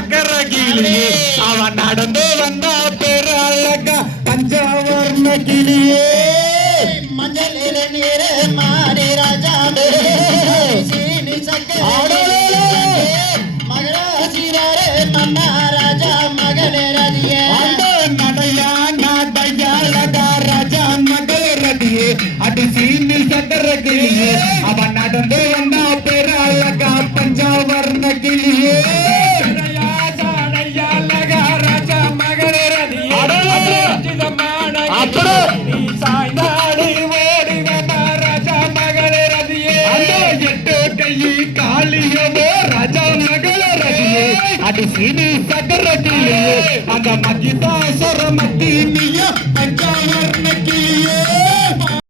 சக்கர கிளியே அவன் நடந்து வந்தா பேரு அழகா பஞ்சவர்ண கிளியே மஞ்சள் நீர் மாடி ராஜா சீனி சக்கர மகராசிரே மன்னா ராஜா மகளே ரதியே நடையா நாடையா அழகா ராஜா மகளே ரதியே அடி சீனில் சக்கர கிளியே அவன் நடந்து வந்தா பேரு அழகா பஞ்சவர்ண கிளியே அது சீனி சக்கர கிளியே அந்த மகிதாசுர மத்தினிய பஞ்சவர்ண கிளியே